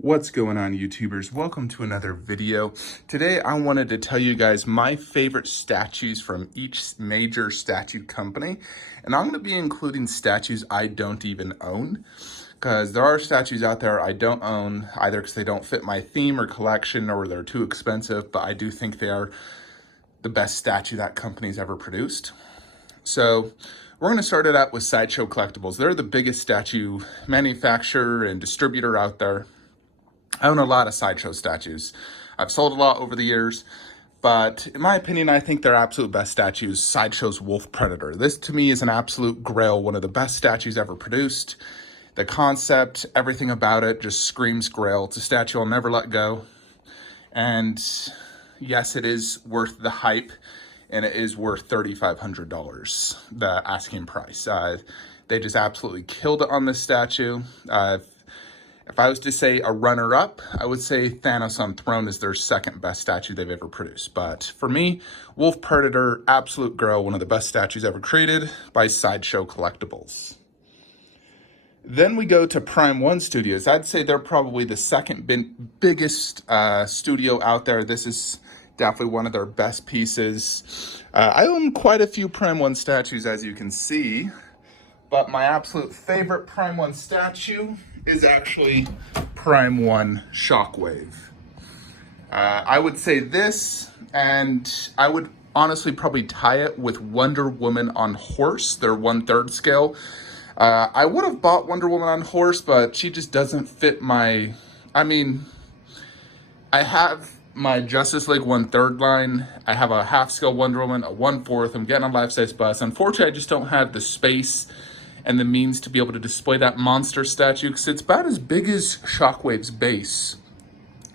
What's going on, YouTubers? Welcome to another video. Today I wanted to tell you guys my favorite statues from each major statue company, and I'm going to be including statues I don't even own, because there are statues out there I don't own, either because they don't fit my theme or collection or they're too expensive, but I do think they are the best statue that company's ever produced. So we're going to start it out with Sideshow Collectibles. They're the biggest statue manufacturer and distributor out there. I own a lot of Sideshow statues. I've sold a lot over the years, but in my opinion, I think their absolute best statue is Sideshow's Wolf Predator. This to me is an absolute grail, one of the best statues ever produced. The concept, everything about it just screams grail. It's a statue I'll never let go. And yes, it is worth the hype, and it is worth $3,500, the asking price. They just absolutely killed it on this statue. If I was to say a runner-up, I would say Thanos on Throne is their second best statue they've ever produced. But for me, Wolf Predator, absolute grail, one of the best statues ever created by Sideshow Collectibles. Then we go to Prime One Studios. I'd say they're probably the second biggest studio out there. This is definitely one of their best pieces. I own quite a few Prime One statues, as you can see. But my absolute favorite Prime One statue is actually Prime One Shockwave. I would say this, and I would honestly probably tie it with Wonder Woman on horse, their 1/3 scale. I would have bought Wonder Woman on horse, but she just doesn't fit my, I have my Justice League 1/3 line. I have a half scale Wonder Woman, a 1/4. I'm getting a life-size bust. Unfortunately, I just don't have the space and the means to be able to display that monster statue, because it's about as big as Shockwave's base,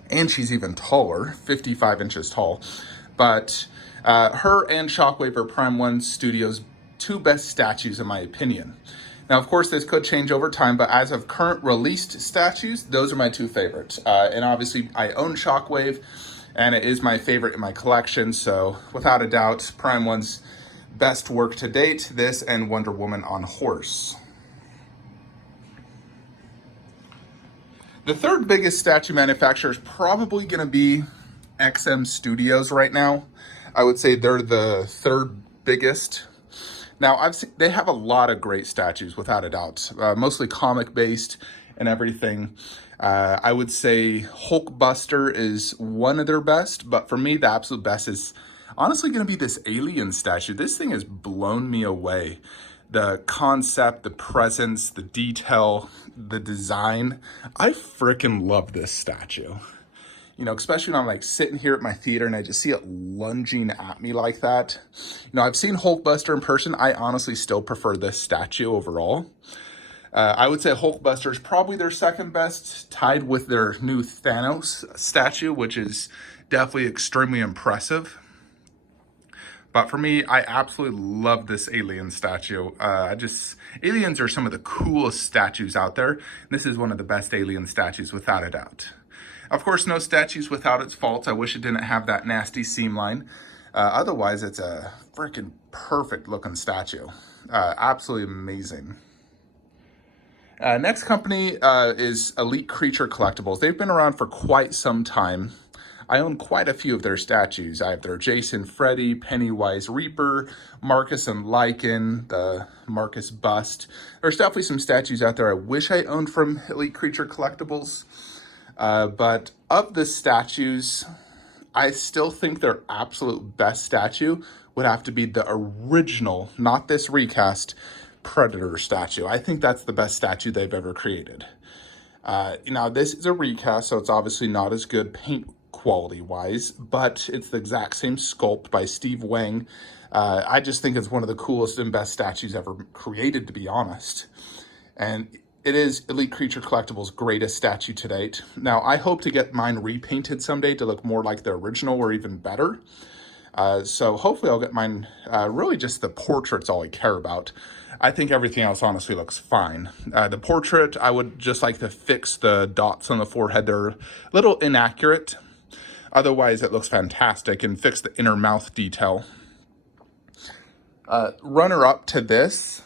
and she's even taller, 55 inches tall. But her and Shockwave are Prime One Studios' two best statues in my opinion. Now, of course, this could change over time, but as of current released statues, those are my two favorites. And obviously, I own Shockwave, and it is my favorite in my collection. So without a doubt, Prime One's best work to date, this and Wonder Woman on horse. The third biggest statue manufacturer is probably going to be XM Studios right now. I would say they're the third biggest. Now, they have a lot of great statues, without a doubt, mostly comic-based and everything. I would say Hulkbuster is one of their best, but for me, the absolute best is honestly going to be this alien statue. This thing has blown me away. The concept, the presence, the detail, the design. I freaking love this statue. You know, especially when I'm like sitting here at my theater and I just see it lunging at me like that. You know, I've seen Hulkbuster in person. I honestly still prefer this statue overall. I would say Hulkbuster is probably their second best, tied with their new Thanos statue, which is definitely extremely impressive. But for me, I absolutely love this alien statue. Aliens are some of the coolest statues out there. This is one of the best alien statues, without a doubt. Of course, no statue's without its faults. I wish it didn't have that nasty seam line. Otherwise, it's a freaking perfect looking statue. Absolutely amazing. Next company is Elite Creature Collectibles. They've been around for quite some time. I own quite a few of their statues. I have their Jason, Freddy, Pennywise, Reaper, Marcus and Lycan, the Marcus bust. There's definitely some statues out there I wish I owned from Elite Creature Collectibles. But of the statues, I still think their absolute best statue would have to be the original, not this recast, Predator statue. I think that's the best statue they've ever created. Now, this is a recast, so it's obviously not as good paint quality-wise, but it's the exact same sculpt by Steve Wang. I just think it's one of the coolest and best statues ever created, to be honest. And it is Elite Creature Collectibles' greatest statue to date. Now, I hope to get mine repainted someday to look more like the original or even better. So hopefully I'll get mine, really just the portrait's all I care about. I think everything else honestly looks fine. The portrait, I would just like to fix the dots on the forehead. They're a little inaccurate. Otherwise, it looks fantastic, and fix the inner mouth detail. Runner-up to this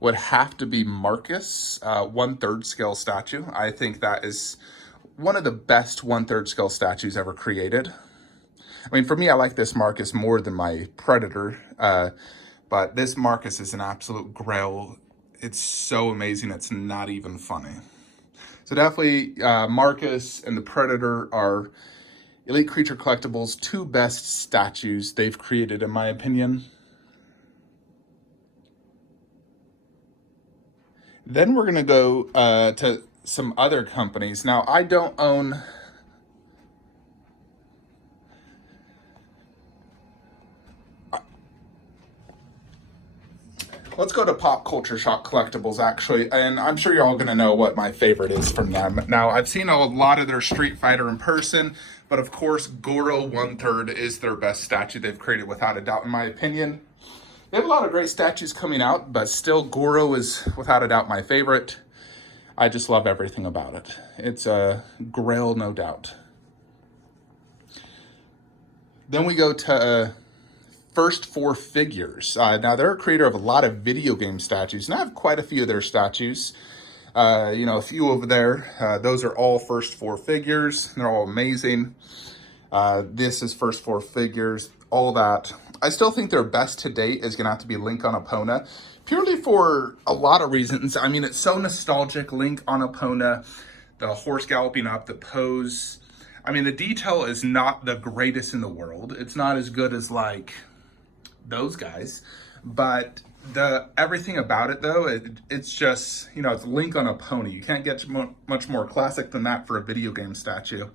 would have to be Marcus, 1/3 scale statue. I think that is one of the best 1/3 scale statues ever created. I mean, for me, I like this Marcus more than my Predator, but this Marcus is an absolute grail. It's so amazing, it's not even funny. So definitely Marcus and the Predator are Elite Creature Collectibles' two best statues they've created, in my opinion. Then we're gonna go to some other companies. Now, I don't own... Let's go to Pop Culture Shock Collectibles, actually, and I'm sure you're all going to know what my favorite is from them. Now, I've seen a lot of their Street Fighter in person, but of course, Goro 1/3 is their best statue they've created, without a doubt, in my opinion. They have a lot of great statues coming out, but still, Goro is, without a doubt, my favorite. I just love everything about it. It's a grail, no doubt. Then we go to... First Four Figures. Now, they're a creator of a lot of video game statues, and I have quite a few of their statues. A few over there. Those are all First Four Figures. They're all amazing. This is First Four Figures, all that. I still think their best to date is going to have to be Link on Epona, purely for a lot of reasons. I mean, it's so nostalgic. Link on Epona, the horse galloping up, the pose. I mean, the detail is not the greatest in the world. It's not as good as, like, those guys, but everything about it, though, it's just, it's Link on a pony. You can't get much more classic than that for a video game statue.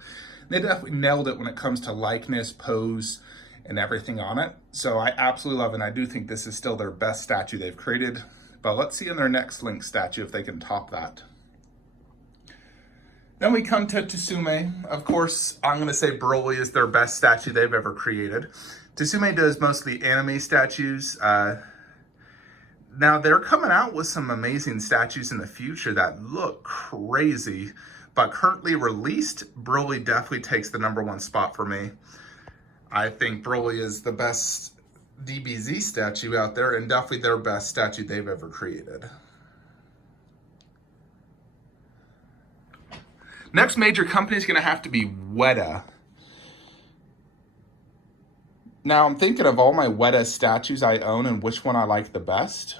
They definitely nailed it when it comes to likeness, pose, and everything on it. So I absolutely love it, and I do think this is still their best statue they've created. But let's see in their next Link statue if they can top that. Then we come to Tsume. Of course, I'm going to say Broly is their best statue they've ever created. Tsume does mostly anime statues. Now, they're coming out with some amazing statues in the future that look crazy, but currently released, Broly definitely takes the #1 spot for me. I think Broly is the best DBZ statue out there, and definitely their best statue they've ever created. Next major company is going to have to be Weta. Now, I'm thinking of all my Weta statues I own and which one I like the best.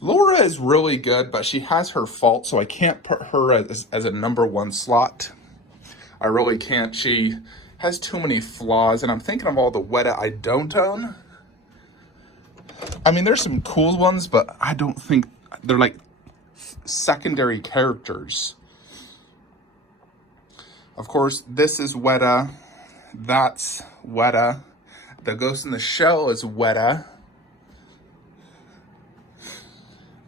Laura is really good, but she has her faults, so I can't put her as a #1 slot. I really can't. She has too many flaws, and I'm thinking of all the Weta I don't own. I mean, there's some cool ones, but I don't think they're like secondary characters. Of course, this is Weta. That's Weta. The Ghost in the Shell is Weta.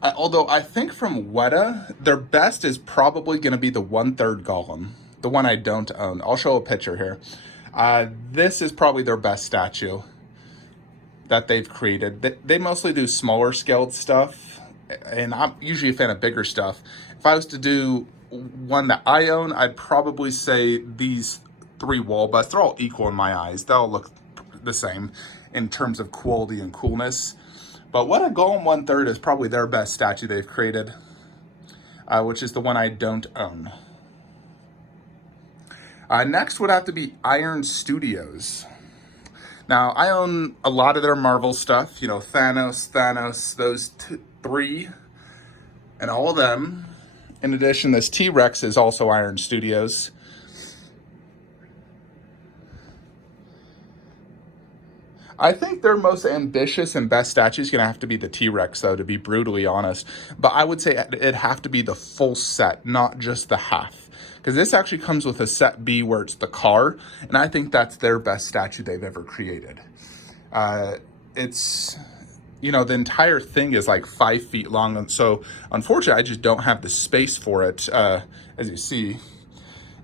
Although I think from Weta, their best is probably going to be the 1/3 Golem, the one I don't own. I'll show a picture here. This is probably their best statue that they've created. They mostly do smaller scaled stuff, and I'm usually a fan of bigger stuff. If I was to do one that I own, I'd probably say these 3 wall busts. They're all equal in my eyes. They all look the same in terms of quality and coolness. But Weta Golem 1/3 is probably their best statue they've created, which is the one I don't own. Next would have to be ARH Studios. Now, I own a lot of their Marvel stuff, Thanos, those 3, and all of them. In addition, this T-Rex is also ARH Studios. I think their most ambitious and best statue is going to have to be the T-Rex, though, to be brutally honest. But I would say it'd have to be the full set, not just the half. Because this actually comes with a set B where it's the car, and I think that's their best statue they've ever created. It's, the entire thing is like 5 feet long, and so unfortunately I just don't have the space for it, as you see.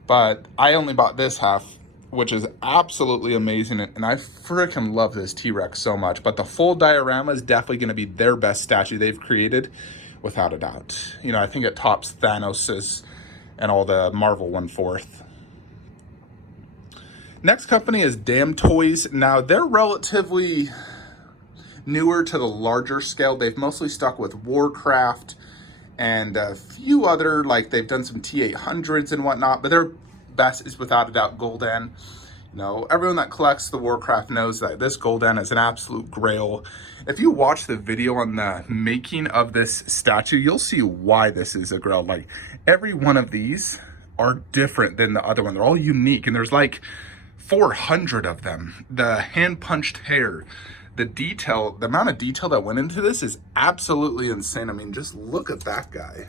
But I only bought this half, which is absolutely amazing, and I freaking love this T-Rex so much. But the full diorama is definitely going to be their best statue they've created, without a doubt. I think it tops Thanos's and all the Marvel 1/4. Next company is Damn Toys. Now, they're relatively newer to the larger scale. They've mostly stuck with Warcraft and a few other, like they've done some T800s and whatnot, but their best is without a doubt Gul'dan. You know, everyone that collects the Warcraft knows that this Gul'dan is an absolute grail. If you watch the video on the making of this statue, you'll see why this is a grail. Like, every one of these are different than the other one. They're all unique, and there's like 400 of them. The hand-punched hair, the detail, the amount of detail that went into this is absolutely insane. I mean, just look at that guy.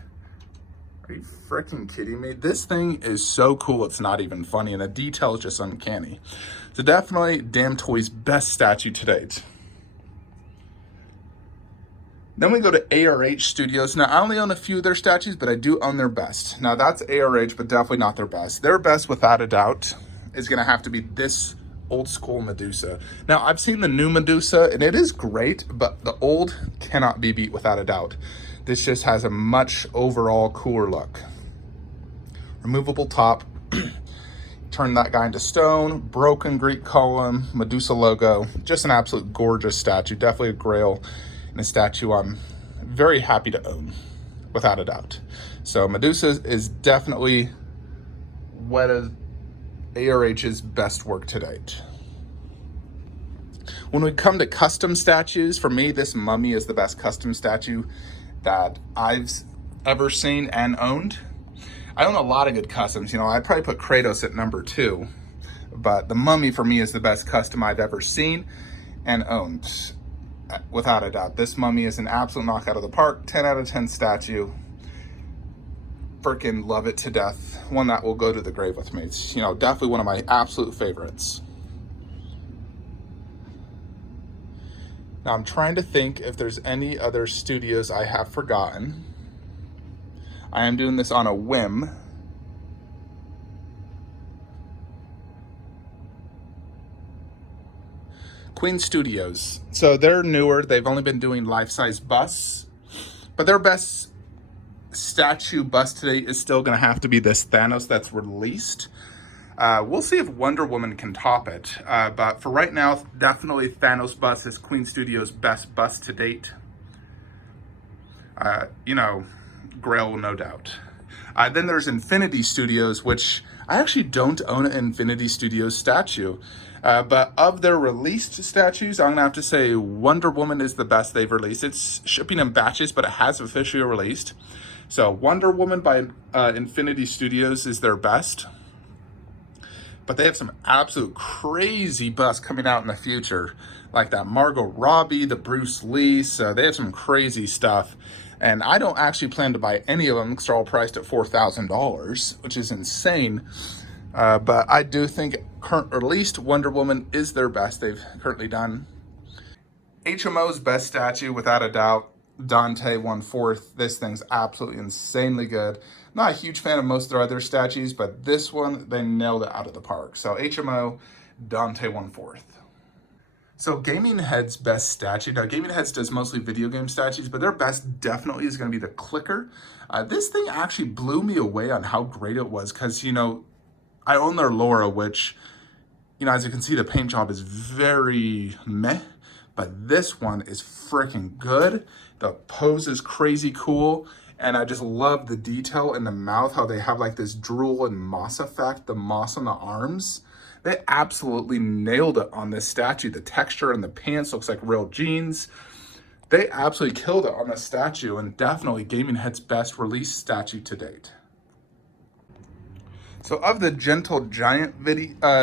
Are you freaking kidding me? This thing is so cool, it's not even funny, and the detail is just uncanny. So definitely Damn Toys' best statue to date. Then we go to ARH Studios. Now, I only own a few of their statues, but I do own their best. Now, that's ARH, but definitely not their best. Their best, without a doubt, is going to have to be this old school Medusa. Now, I've seen the new Medusa, and it is great, but the old cannot be beat without a doubt. This just has a much overall cooler look. Removable top, turn that guy into stone, broken Greek column, Medusa logo, just an absolute gorgeous statue, definitely a grail, and a statue I'm very happy to own, without a doubt. So Medusa is definitely Weta's, ARH's best work to date. When we come to custom statues, for me, this mummy is the best custom statue that I've ever seen and owned. I own a lot of good customs. You know, I'd probably put Kratos at number 2, but the mummy for me is the best custom I've ever seen and owned, without a doubt. This mummy is an absolute knockout of the park, 10 out of 10 statue. Freaking love it to death. One that will go to the grave with me. It's, you know, definitely one of my absolute favorites. Now I'm trying to think if there's any other studios I have forgotten. I am doing this on a whim. Queen Studios. So they're newer. They've only been doing life-size busts, but their best statue bust today is still going to have to be this Thanos that's released. We'll see if Wonder Woman can top it. But for right now, definitely Thanos bust is Queen Studios' best bust to date. You know, grail, no doubt. Then there's Infinity Studios, which I actually don't own an Infinity Studios statue. But of their released statues, I'm going to have to say Wonder Woman is the best they've released. It's shipping in batches, but it has officially released. So Wonder Woman by Infinity Studios is their best. But they have some absolute crazy busts coming out in the future, like that Margot Robbie, the Bruce Lee. So they have some crazy stuff. And I don't actually plan to buy any of them because they're all priced at $4,000, which is insane. But I do think current released Wonder Woman is their best they've currently done. HMO's best statue, without a doubt, Dante 1/4. This thing's absolutely insanely good. Not a huge fan of most of their other statues, but this one, they nailed it out of the park. So HMO, Dante 1/4. So Gaming Head's best statue. Now, Gaming Heads does mostly video game statues, but their best definitely is going to be the Clicker. This thing actually blew me away on how great it was because, you know, I own their Laura, which, you know, as you can see, the paint job is very meh, but this one is freaking good. The pose is crazy cool, and I just love the detail in the mouth, how they have like this drool and moss effect, the moss on the arms. They absolutely nailed it on this statue. The texture and the pants looks like real jeans. They absolutely killed it on this statue, and definitely Gaming Head's best release statue to date. So of the Gentle Giant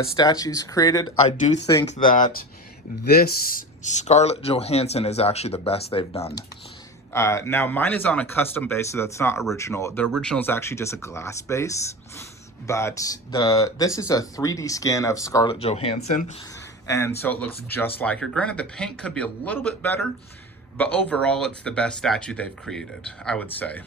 statues created, I do think that this Scarlett Johansson is actually the best they've done. Now, mine is on a custom base, so that's not original. The original is actually just a glass base. But this is a 3D scan of Scarlett Johansson, and so it looks just like her. Granted, the paint could be a little bit better, but overall, it's the best statue they've created, I would say.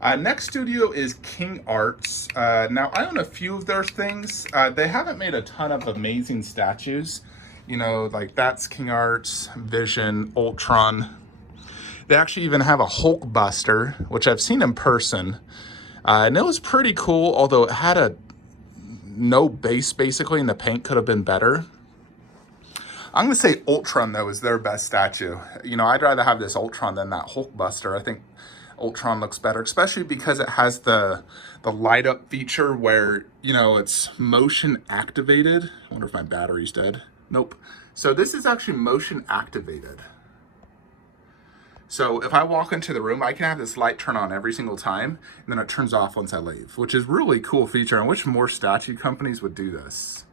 Next studio is King Arts. Now, I own a few of their things. They haven't made a ton of amazing statues. You know, like that's King Arts, Vision, Ultron. They actually even have a Hulk Buster, which I've seen in person. And it was pretty cool, although it had no base basically, and the paint could have been better. I'm going to say Ultron, though, is their best statue. You know, I'd rather have this Ultron than that Hulkbuster. I think Ultron looks better, especially because it has the light up feature where, you know, it's motion activated. I wonder if my battery's dead. Nope. So this is actually motion activated. So if I walk into the room, I can have this light turn on every single time, and then it turns off once I leave, which is really cool feature. I wish more statue companies would do this.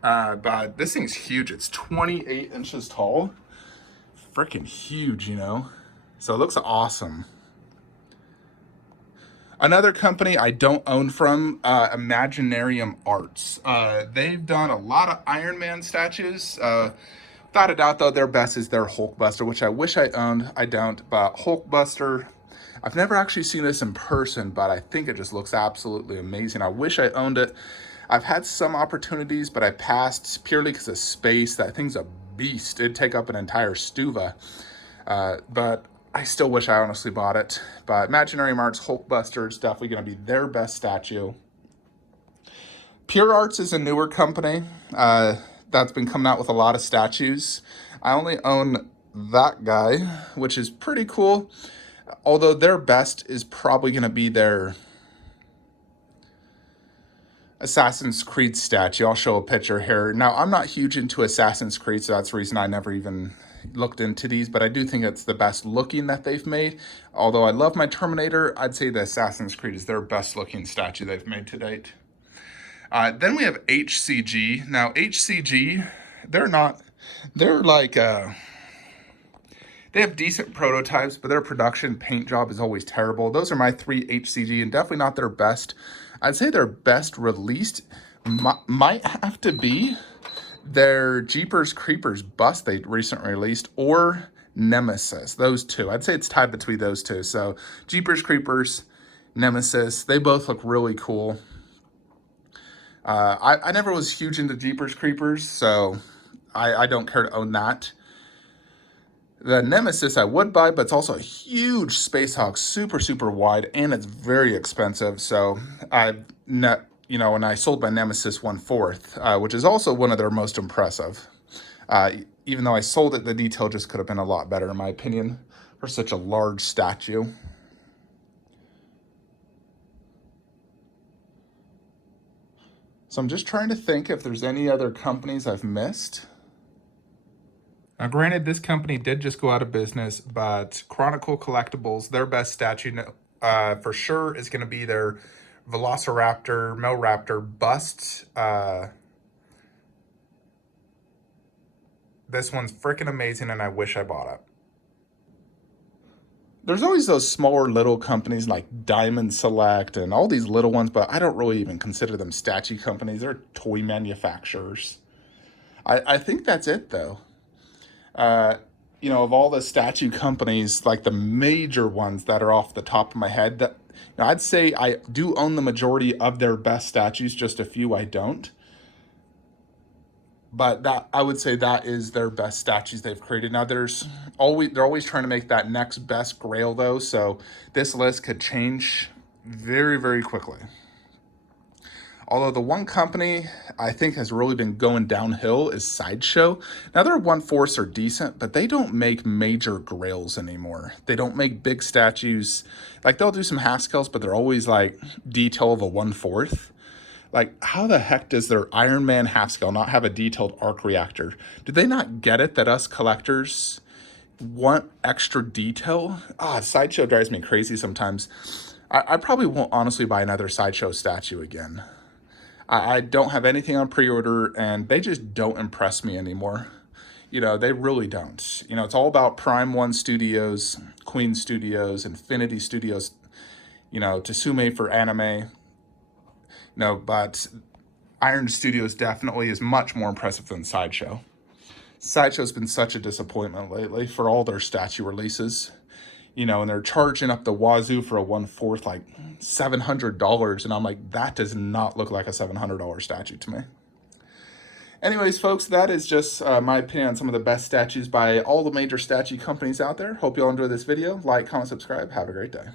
But this thing's huge. It's 28 inches tall. Freaking huge, you know? So it looks awesome. Another company I don't own from, Imaginarium Arts. They've done a lot of Iron Man statues. Without a doubt, though, their best is their Hulkbuster, which I wish I owned. I don't, but Hulkbuster, I've never actually seen this in person, but I think it just looks absolutely amazing. I wish I owned it. I've had some opportunities, but I passed purely because of space. That thing's a beast. It'd take up an entire stuva. But I still wish I honestly bought it. But Imaginarium Arts Hulkbuster is definitely going to be their best statue. Pure Arts is a newer company that's been coming out with a lot of statues. I only own that guy, which is pretty cool. Although their best is probably going to be their Assassin's Creed statue. I'll show a picture here. Now, I'm not huge into Assassin's Creed, so that's the reason I never even looked into these, but I do think it's the best looking that they've made. Although I love my Terminator, I'd say the Assassin's Creed is their best looking statue they've made to date. Then we have HCG. Now, HCG, they're like, they have decent prototypes, but their production paint job is always terrible. Those are my three HCG, and definitely not their best. I'd say their best released might have to be their Jeepers Creepers bust they recently released, or Nemesis. Those two. I'd say it's tied between those two. So Jeepers Creepers, Nemesis, they both look really cool. I never was huge into Jeepers Creepers, so I don't care to own that. The Nemesis I would buy, but it's also a huge Space Hog, super, super wide, and it's very expensive. So you know, and I sold my Nemesis 1/4, which is also one of their most impressive. Even though I sold it, the detail just could have been a lot better, in my opinion, for such a large statue. So I'm just trying to think if there's any other companies I've missed. Now, granted, this company did just go out of business, but Chronicle Collectibles, their best statue for sure is going to be their Velociraptor, Melraptor bust. This one's freaking amazing, and I wish I bought it. There's always those smaller little companies like Diamond Select and all these little ones, but I don't really even consider them statue companies. They're toy manufacturers. I think that's it, though. You know, of all the statue companies, like the major ones that are off the top of my head, that you know, I'd say I do own the majority of their best statues, just a few I don't. But that, I would say that is their best statues they've created. Now they're always trying to make that next best grail, though, so this list could change very, very quickly. Although the one company I think has really been going downhill is Sideshow. Now their 1/4s are decent, but they don't make major grails anymore. They don't make big statues. Like, they'll do some half scales, but they're always like detail of a 1/4. Like, how the heck does their Iron Man half scale not have a detailed arc reactor? Do they not get it that us collectors want extra detail? Sideshow drives me crazy sometimes. I probably won't honestly buy another Sideshow statue again. I don't have anything on pre-order, and they just don't impress me anymore. You know, they really don't. You know, it's all about Prime One Studios, Queen Studios, Infinity Studios, you know, Tsume for anime. No, but Iron Studios definitely is much more impressive than Sideshow. Sideshow's been such a disappointment lately for all their statue releases. You know, and they're charging up the wazoo for a 1/4, like $700. And I'm like, that does not look like a $700 statue to me. Anyways, folks, that is just my opinion on some of the best statues by all the major statue companies out there. Hope you all enjoyed this video. Like, comment, subscribe. Have a great day.